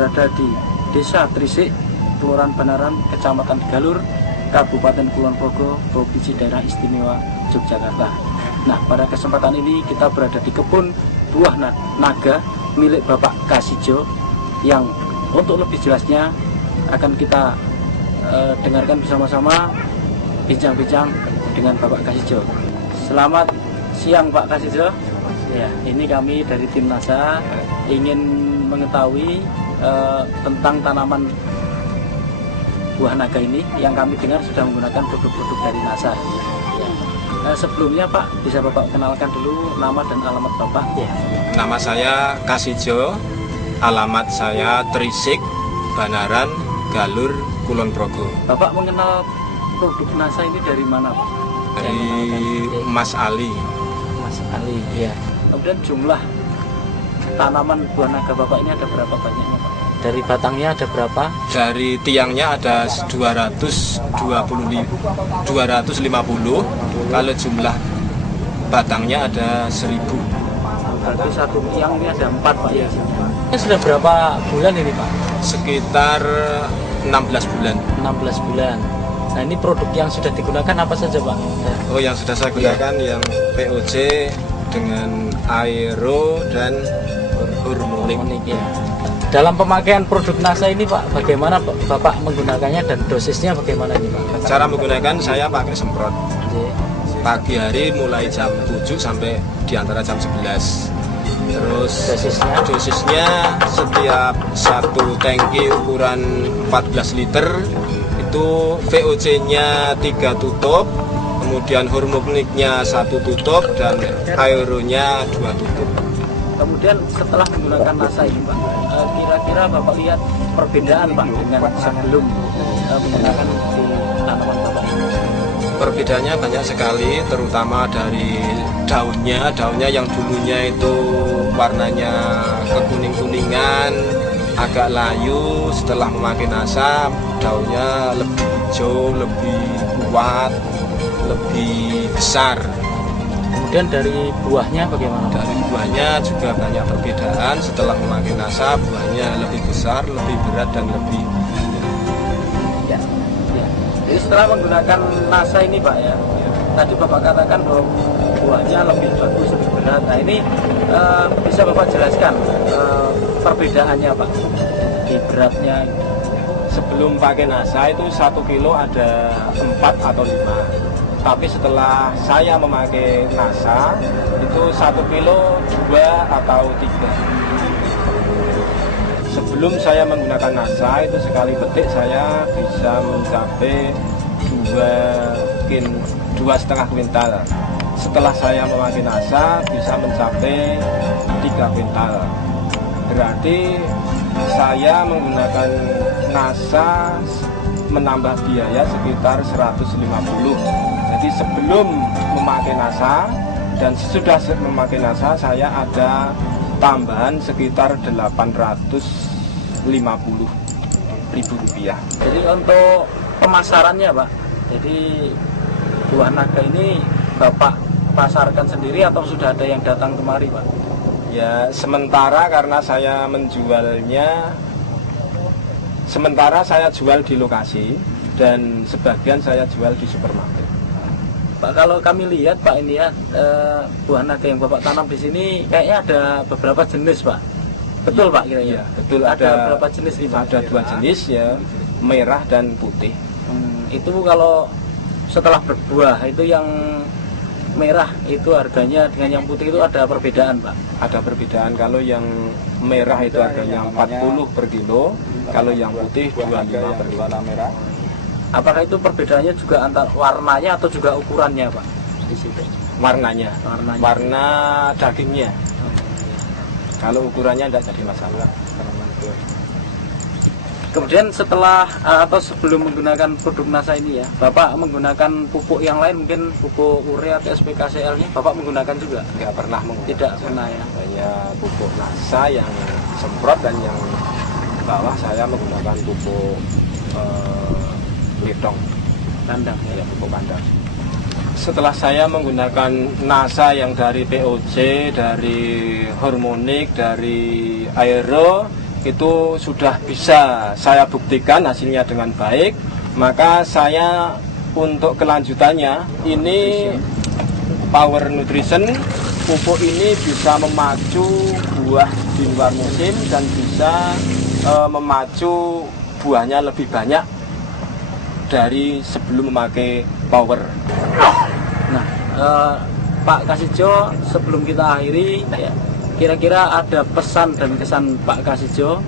berada di Desa Trisik, Kelurahan Banaran, Kecamatan Galur, Kabupaten Kulon Progo, Provinsi Daerah Istimewa Yogyakarta. Nah, pada kesempatan ini kita berada di kebun buah naga milik Bapak Kasijo, yang untuk lebih jelasnya akan kita dengarkan bersama-sama bincang-bincang dengan Bapak Kasijo. Selamat siang Pak Kasijo. Ya, ini kami dari tim NASA ingin mengetahui tentang tanaman buah naga ini yang kami dengar sudah menggunakan produk-produk dari NASA. Sebelumnya Pak, bisa Bapak kenalkan dulu nama dan alamat Bapak? Ya. Nama saya Kasijo, alamat saya Trisik, Banaran, Galur, Kulon Progo. Bapak mengenal produk NASA ini dari mana Pak? Dari Mas Ali. Mas Ali, ya. Kemudian jumlah tanaman buah naga Bapak ini ada berapa banyaknya Pak? Dari batangnya ada berapa? Dari tiangnya ada 250. Kalau jumlah batangnya ada 1000. Berarti satu tiang ini ada 4 Pak ya? Ini sudah berapa bulan ini Pak? Sekitar 16 bulan. 16 bulan. Nah, ini produk yang sudah digunakan apa saja Pak? Oh, yang sudah saya gunakan yang POC dengan aero dan hormonik. Ya. Dalam pemakaian produk NASA ini Pak, bagaimana Bapak menggunakannya dan dosisnya bagaimana ini Pak? Cara menggunakan saya pakai semprot. Pagi hari mulai jam 7 sampai di antara jam 11. Terus dosisnya setiap satu tangki ukuran 14 liter itu VOC-nya 3 tutup, kemudian hormoniknya 1 tutup dan aeronya 2 tutup. Kemudian setelah menggunakan NASA ini Pak, kira-kira Bapak lihat perbedaan Pak dengan sebelum menggunakan di tanaman Bapak ini? Perbedaannya banyak sekali, terutama dari daunnya yang dulunya itu warnanya kekuning-kuningan, agak layu. Setelah memakai NASA, daunnya lebih hijau, lebih kuat, lebih besar. Kemudian dari buahnya bagaimana? Dari buahnya juga banyak perbedaan. Setelah memakai NASA, buahnya lebih besar, lebih berat dan lebih. Ya. Jadi setelah menggunakan NASA ini Pak ya, tadi Bapak katakan bahwa buahnya lebih bagus, lebih berat. Nah ini bisa Bapak jelaskan perbedaannya Pak di beratnya? Sebelum pakai NASA itu 1 kilo ada 4 atau 5. Tapi setelah saya memakai NASA itu 1 kilo 2 atau 3. Sebelum saya menggunakan NASA itu sekali petik saya bisa mencapai 2,5 kuintal. Setelah saya memakai NASA bisa mencapai 3 kuintal. Berarti saya menggunakan NASA menambah biaya sekitar 150. Jadi sebelum memakai NASA dan sesudah memakai NASA saya ada tambahan sekitar 850.000 rupiah. Jadi untuk pemasarannya Pak, jadi buah naga ini Bapak pasarkan sendiri atau sudah ada yang datang kemari Pak? Ya sementara karena saya menjualnya, sementara saya jual di lokasi dan sebagian saya jual di supermarket. Pak, kalau kami lihat Pak ini ya, buah naga yang Bapak tanam di sini kayaknya ada beberapa jenis Pak. Betul Pak kira-kira? Iya, betul. Ada berapa jenis ini Pak? Ada 2 jenis ya, merah dan putih. Itu kalau setelah berbuah itu yang merah itu harganya dengan yang putih itu ada perbedaan Pak? Ada perbedaan, kalau yang merah itu harganya 40 per kilo, kalau yang putih 25 per kilo. Apakah itu perbedaannya juga antar warnanya atau juga ukurannya Pak? Di situ. Warnanya. Warna dagingnya. Kalau ukurannya tidak jadi masalah. Kemudian setelah atau sebelum menggunakan produk NASA ini ya, Bapak menggunakan pupuk yang lain, mungkin pupuk urea atau SPKCL-nya Bapak menggunakan juga? Tidak pernah menggunakan. Tidak pernah ya. Hanya pupuk NASA yang semprot, dan yang bawah saya menggunakan pupuk lidong Kandang ya, pupuk kandang. Setelah saya menggunakan NASA yang dari POC, dari hormonik, dari aero, itu sudah bisa saya buktikan hasilnya dengan baik, maka saya untuk kelanjutannya ini Power Nutrition, pupuk ini bisa memacu buah di luar musim dan bisa memacu buahnya lebih banyak dari sebelum memakai Power. Nah, Pak Kasijo, sebelum kita akhiri, ya, kira-kira ada pesan dan kesan Pak Kasijo,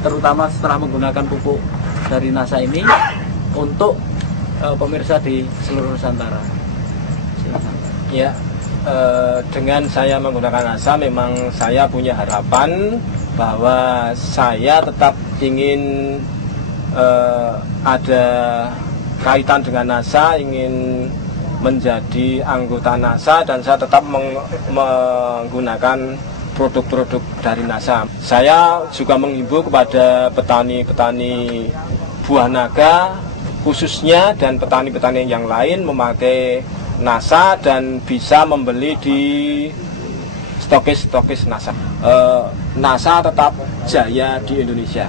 terutama setelah menggunakan pupuk dari NASA ini untuk pemirsa di seluruh Nusantara. Silakan. Ya, dengan saya menggunakan NASA, memang saya punya harapan bahwa saya tetap ingin ada kaitan dengan NASA, ingin menjadi anggota NASA, dan saya tetap menggunakan produk-produk dari NASA. Saya juga menghimbau kepada petani-petani buah naga khususnya dan petani-petani yang lain memakai NASA dan bisa membeli di stokis-stokis NASA. NASA tetap jaya di Indonesia.